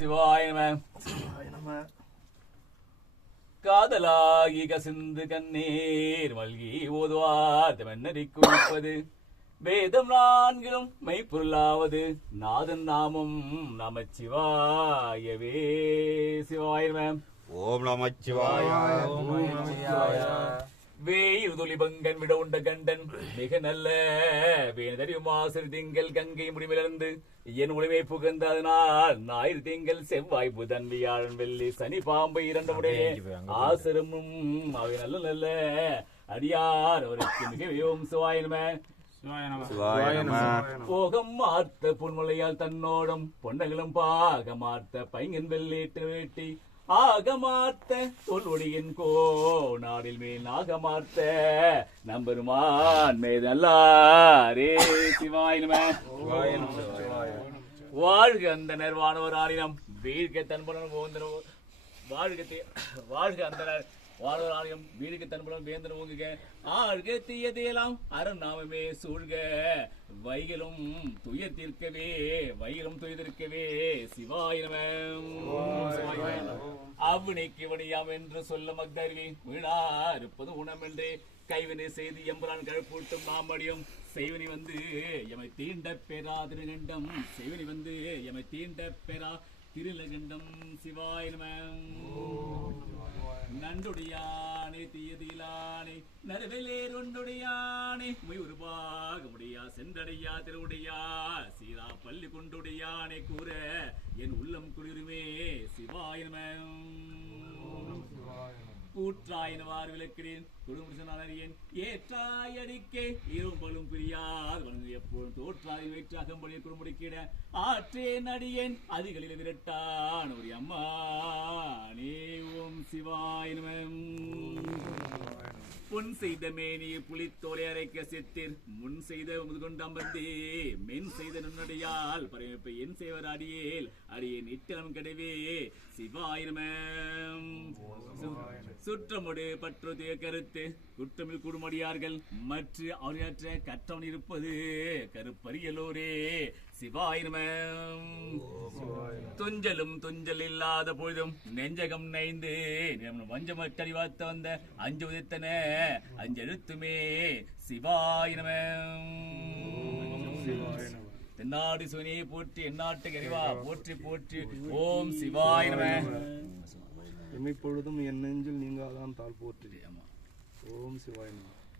சிவாய நம. காதலாகி கசிந்து கண்ணீர் மல்கி ஓதுவார் மன்னரை குளிப்பது வேதம் நான்கிலும் மெய்ப்பொருளாவது நாதன் நாமம் நமச்சிவாயவே. சிவாய நம. ஓம் நமச்சிவாய. வேயில் துளிபங்கன் விட உண்ட கண்டன் மிக நல்ல வேதறியுமாசிறு திங்கள் கங்கை முடிவிலிருந்து என் உணவை புகழ்ந்த அதனால் ஞாயிறு திங்கள் செவ்வாய் புதன் வியாழன் வெள்ளி சனி பாம்பு இரண்டுடைய ஆசிரமும் அவை நல்ல நல்ல அடியார் அவருக்கு மிகவும் போகம் மார்த்த பொன்மலையால் தன்னோடும் பொன்னகளும் பாக மார்த்த பைங்கன் வெள்ளேட்டு வேட்டி ஆகமார்த்த தொல்வொடியின் கோநாடில் மேல் நாகமார்த்த நம்பெருமான் மேதல்லாரே. சிவாய நம. வாழ்க அந்த நிர்வாணவராலினம் வீழ்க தன்புடன் ஓந்தனோ வாழ்க அந்த வாழ்வராலயம் வீடுக்கு தன்புடன் வேந்தன ஓங்குக ஆழ்க தீயதையெல்லாம் அரண் நாமமே சூழ்க வைகளும் துயர் தீர்க்கவே துயர்க்கவே. சிவாய நம. அவ்வினைக்கு வடியாம் என்று சொல்ல மக்தருவி வீணா இருப்பது உணம் என்று கைவினை செய்து எம்பரான் கழப்பூட்டும் நாம் அடியும் செய்வனி வந்து எமை தீண்ட பெறா திருகண்டம் செய்வனி வந்து எமை தீண்ட பெறா திருலகண்டம். சிவாய நம. நண்டுடையானே தீயதிலானே நரவேலேர் ஒன்றுடையானே உருவாக முடியா சென்றடையா திருவுடையா சீரா பள்ளி கொண்டுடையானே கூற என் உள்ளம் குளிருமே. சிவாய நம. கூற்றாயினவாறு விளக்கிறேன் குடும்பறியேன் ஏற்றாய் அடிக்கே இரும்பலும் பிரியாது வணங்கு எப்போதும் தோற்றாய் வைற்று அகம்படிய குடும்படிக்கிட ஆற்றேன் அடியேன் அதிகளில் விரட்டான் ஒரு அம்மா நீ. ஓம் சிவாய நம. பொன் செய்த மேனி புலித்தோலை அரைக்க சித்திர் முன் செய்த முதுகொண்டு அம்பர்ந்தே மென் செய்த நுண்ணடியால் பரமைப்பை என் செய்வர் அடியேல் அடியேன் இட்டனம் கிடைவே. சிவாய நம. சுற்றமுடு பற்றுதைய கருத்து குற்றமில் குடுமடியார்கள் மற்ற அவரையற்ற கற்றவன் இருப்பது கருப்பரியலோரே. சிவாய நம. துஞ்சலும் துஞ்சல் இல்லாத பொழுதும் நெஞ்சகம் நைந்து வஞ்சமட்டறிவாத்த வந்த அஞ்சு உதித்தன அஞ்செழுத்துமே. சிவாய நம. தென்னாடு சுவனியை போற்றி எந்நாட்டு கறிவா போற்றி போற்றி. ஓம் சிவாய நம. எம்மை பொழுதும் என் நெஞ்சில் நீங்காதான் தாழ் போற்றி. ஓம் சிவாய நம.